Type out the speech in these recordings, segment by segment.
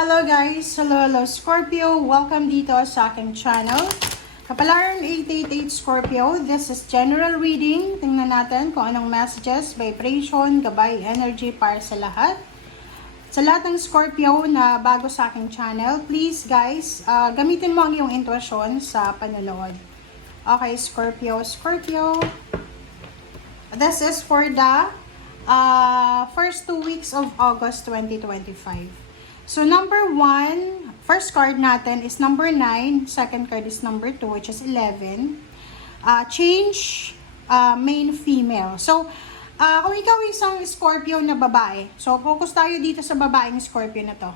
Hello guys! Hello Scorpio! Welcome dito sa aking channel. Kapalaran 888 Scorpio. This is general reading. Tingnan natin kung anong messages, vibration, gabay, energy para sa lahat. Sa lahat ng Scorpio na bago sa aking channel, please guys, gamitin mo ang iyong intuition sa panonood. Okay, Scorpio. This is for the first 2 weeks of August 2025. So, number 1, first card natin is number 9. Second card is number 2, which is 11. Change, main female. So, kung ikaw isang Scorpio na babae, so focus tayo dito sa babaeng Scorpio na to.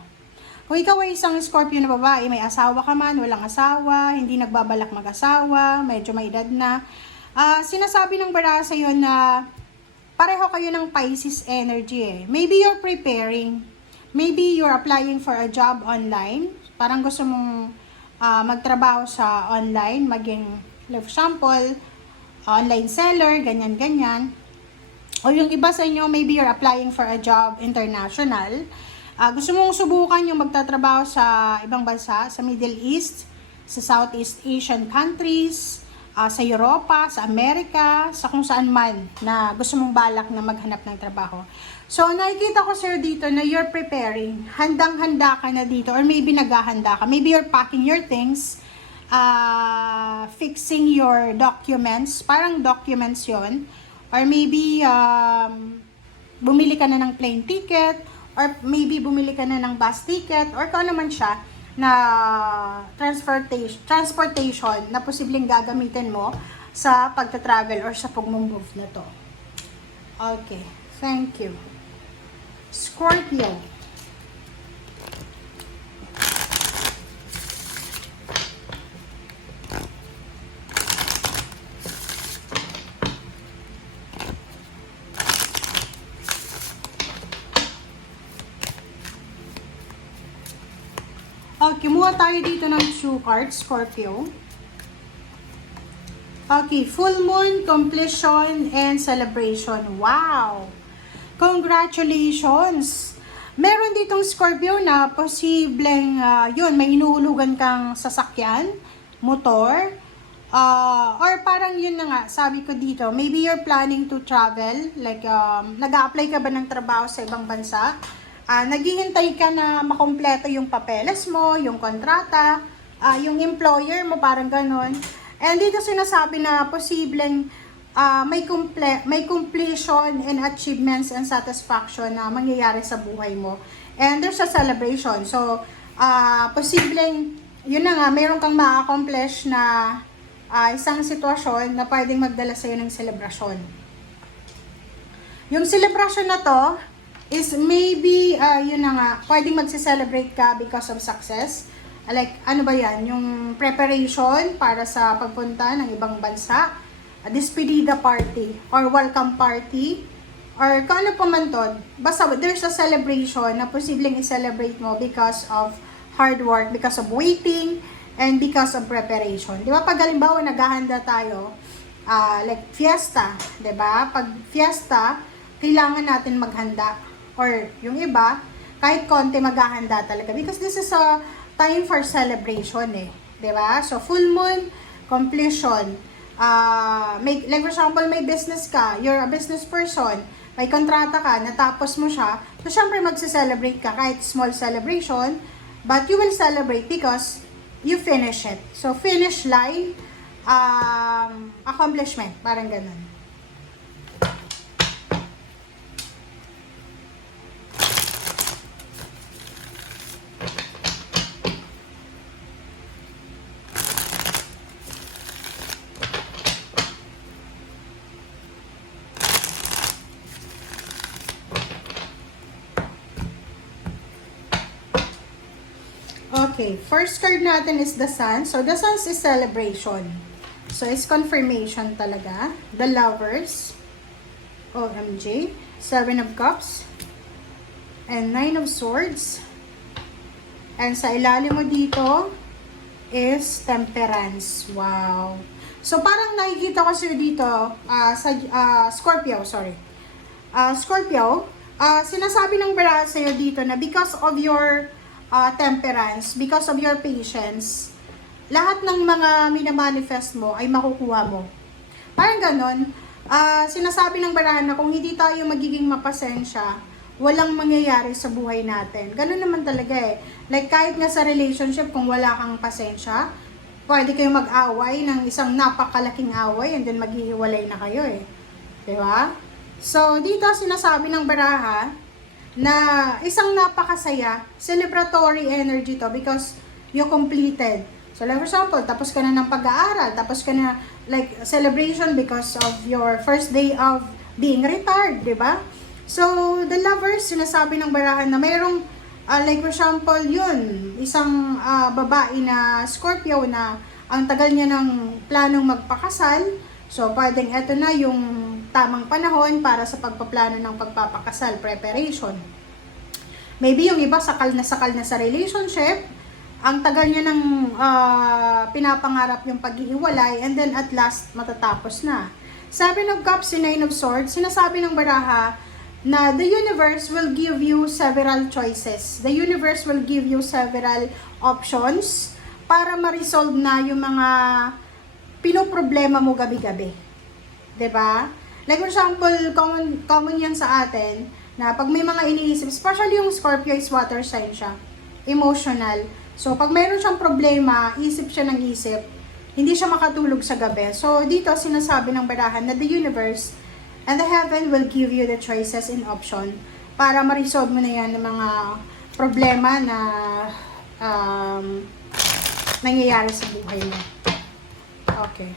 Kung ikaw ay isang Scorpio na babae, may asawa ka man, walang asawa, hindi nagbabalak mag-asawa, medyo may edad na, sinasabi ng bara sa'yo na pareho kayo ng Pisces energy eh. Maybe you're preparing. Maybe you're applying for a job online. Parang gusto mong magtrabaho sa online, maging, for example, online seller, ganyan-ganyan. O yung iba sa inyo, maybe you're applying for a job international. Gusto mong subukan yung magtatrabaho sa ibang bansa, sa Middle East, sa Southeast Asian countries, sa Europa, sa Amerika, sa kung saan man na gusto mong balak na maghanap ng trabaho. So, nakikita ko sir dito na you're preparing. Handang-handa ka na dito or maybe naghahanda ka. Maybe you're packing your things, fixing your documents. Parang documents yon. Or maybe bumili ka na ng plane ticket or maybe bumili ka na ng bus ticket or kung ano man siya na transportation na posibleng gagamitin mo sa pagta-travel or sa pag-move na to. Okay, thank you. Scorpio. Okay, kumuha tayo dito ng 2 cards, Scorpio. Okay, full moon, completion, and celebration. Wow! Congratulations! Meron ditong Scorpio na posibleng, may hinuhulugan kang sasakyan, motor, or parang yun na nga, sabi ko dito, maybe you're planning to travel, like nag-a-apply ka ba ng trabaho sa ibang bansa, naghihintay ka na makompleto yung papeles mo, yung kontrata, yung employer mo, parang ganon. And dito sinasabi na posibleng may completion and achievements and satisfaction na mangyayari sa buhay mo. And there's a celebration. So, posibleng, yun na nga, mayroon kang ma-accomplish na isang sitwasyon na pwedeng magdala sa'yo ng celebration. Yung celebration na to is maybe, yun na nga, pwedeng magse-celebrate ka because of success. Like, ano ba yan? Yung preparation para sa pagpunta ng ibang bansa, despedida party, or welcome party, or kung ano pa man to. Basta, there's a celebration na posibleng i-celebrate mo because of hard work, because of waiting, and because of preparation. Di ba? Pag halimbawa, naghahanda tayo, like fiesta, di ba? Pag fiesta, kailangan natin maghanda. Or yung iba, kahit konti maghahanda talaga. Because this is a time for celebration eh. Diba? So, full moon, completion. Like for example, may business ka, you're a business person, may kontrata ka, natapos mo siya. So, syempre magse-celebrate ka kahit small celebration. But you will celebrate because you finish it. So, finish line, accomplishment. Parang ganun. Okay, first card natin is the Sun. So, the Sun is celebration. So, it's confirmation talaga. The Lovers. OMG. 7 of Cups. And 9 of Swords. And sa ilalim mo dito is Temperance. Wow. So, parang nakikita ko sir dito, sa Scorpio, sorry. Scorpio, sinasabi ng bara sa'yo dito na because of your temperance, because of your patience, lahat ng mga minamanifest mo ay makukuha mo. Parang ganon. Sinasabi ng barahan na kung hindi tayo magiging mapasensya, walang mangyayari sa buhay natin. Ganon naman talaga eh. Like kahit nga sa relationship, kung wala kang pasensya, pwede kayong mag-away ng isang napakalaking away and then maghihiwalay na kayo eh. Diba? So, dito sinasabi ng baraha na isang napakasaya, celebratory energy to because you completed. So, like for example, tapos ka na ng pag-aaral, tapos ka na, like, celebration because of your first day of being retired, di ba? So, the lovers, sinasabi ng barahan na mayroong, like for example, yun, isang babae na Scorpio na ang tagal niya ng planong magpakasal. So, pwedeng eto na yung tamang panahon para sa pagpaplano ng pagpapakasal, preparation. Maybe yung iba sakal na sa relationship, ang tagal niya ng pinapangarap yung paghihiwalay and then at last matatapos na. Seven of Cups, Nine of Swords, sinasabi ng baraha na the universe will give you several choices. The universe will give you several options para ma-resolve na yung mga pinoproblema mo gabi-gabi. 'Di ba? Like for example, common yan sa atin na pag may mga iniisip, especially yung Scorpio is water sign siya, emotional. So, pag mayroon siyang problema, isip siya ng isip, hindi siya makatulog sa gabi. So, dito sinasabi ng barahan na the universe and the heaven will give you the choices and option para ma-resolve mo na yan ng mga problema na nangyayari sa buhay mo. Okay.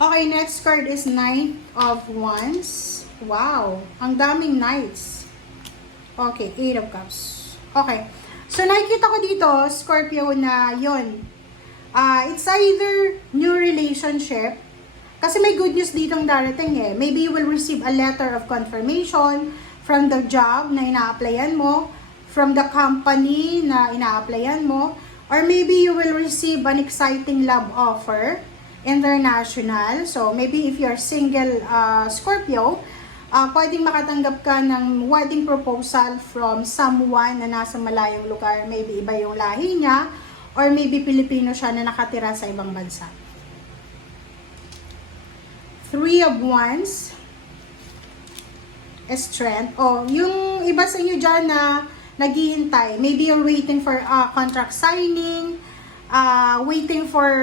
Okay, next card is Knight of Wands. Wow, ang daming knights. Okay, 8 of Cups. Okay. So, nakikita ko dito, Scorpio, na yon. It's either new relationship, kasi may good news dito ang darating eh. Maybe you will receive a letter of confirmation from the job na ina-applyan mo, from the company na ina-applyan mo, or maybe you will receive an exciting love offer, international. So, maybe if you're single Scorpio, pwedeng makatanggap ka ng wedding proposal from someone na nasa malayong lugar. Maybe iba yung lahi niya, or maybe Pilipino siya na nakatira sa ibang bansa. Three of Wands, Strength. Oh, yung iba sa inyo dyan na naghihintay, maybe you're waiting for contract signing, waiting for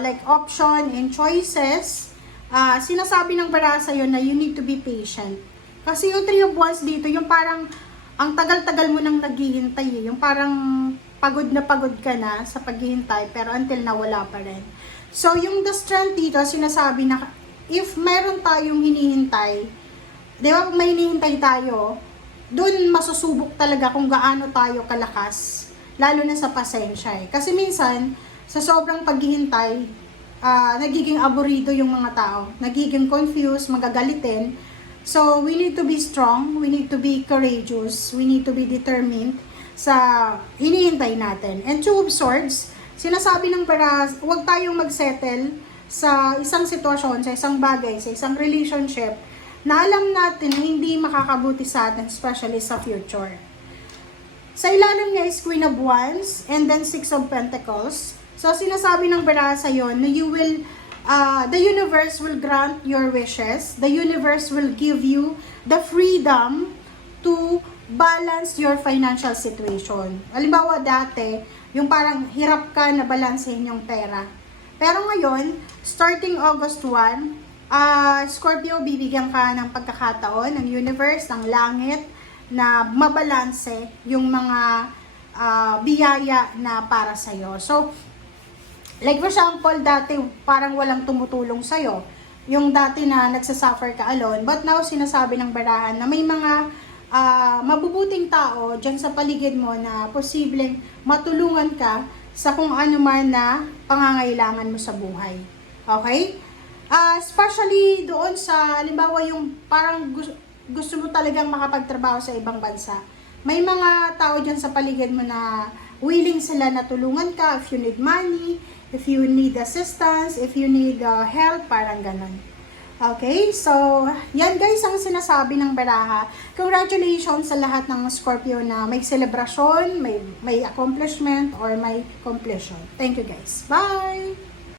like option and choices. Sinasabi ng baraha sa'yo na you need to be patient. Kasi yung Three of Wands dito, yung parang ang tagal-tagal mo nang naghihintay eh. Yung parang pagod ka na sa paghihintay, pero until na wala pa rin. So, yung the strength dito, sinasabi na if meron tayong hinihintay, di ba, kung may hinihintay tayo, dun masusubok talaga kung gaano tayo kalakas, lalo na sa pasensya eh. Kasi minsan, sa sobrang paghihintay, nagiging aburido yung mga tao, nagiging confused, magagalitin. So, we need to be strong, we need to be courageous, we need to be determined sa hinihintay natin. And Two of Swords, sinasabi ng para, huwag tayong magsettle sa isang sitwasyon, sa isang bagay, sa isang relationship, na alam natin na hindi makakabuti sa atin, especially sa future. Sa ilalim niya is Queen of Wands, and then Six of Pentacles. So, sinasabi ng baraha sa'yo na you will, the universe will grant your wishes. The universe will give you the freedom to balance your financial situation. Halimbawa dati, yung parang hirap ka na balansehin yung pera. Pero ngayon, starting August 1, Scorpio, bibigyan ka ng pagkakataon ng universe, ng langit, na mabalanse yung mga biyaya na para sa'yo. So, like for example, dati parang walang tumutulong sa'yo. Yung dati na nagsasuffer ka alone. But now, sinasabi ng barahan na may mga mabubuting tao dyan sa paligid mo na posibleng matulungan ka sa kung ano man na pangangailangan mo sa buhay. Okay? Especially doon sa, halimbawa yung parang gusto mo talagang makapagtrabaho sa ibang bansa. May mga tao dyan sa paligid mo na willing sila na tulungan ka if you need money, if you need assistance, if you need help, parang ganon. Okay, so yan guys ang sinasabi ng baraha. Congratulations sa lahat ng Scorpio na may celebration, may accomplishment, or may completion. Thank you guys. Bye!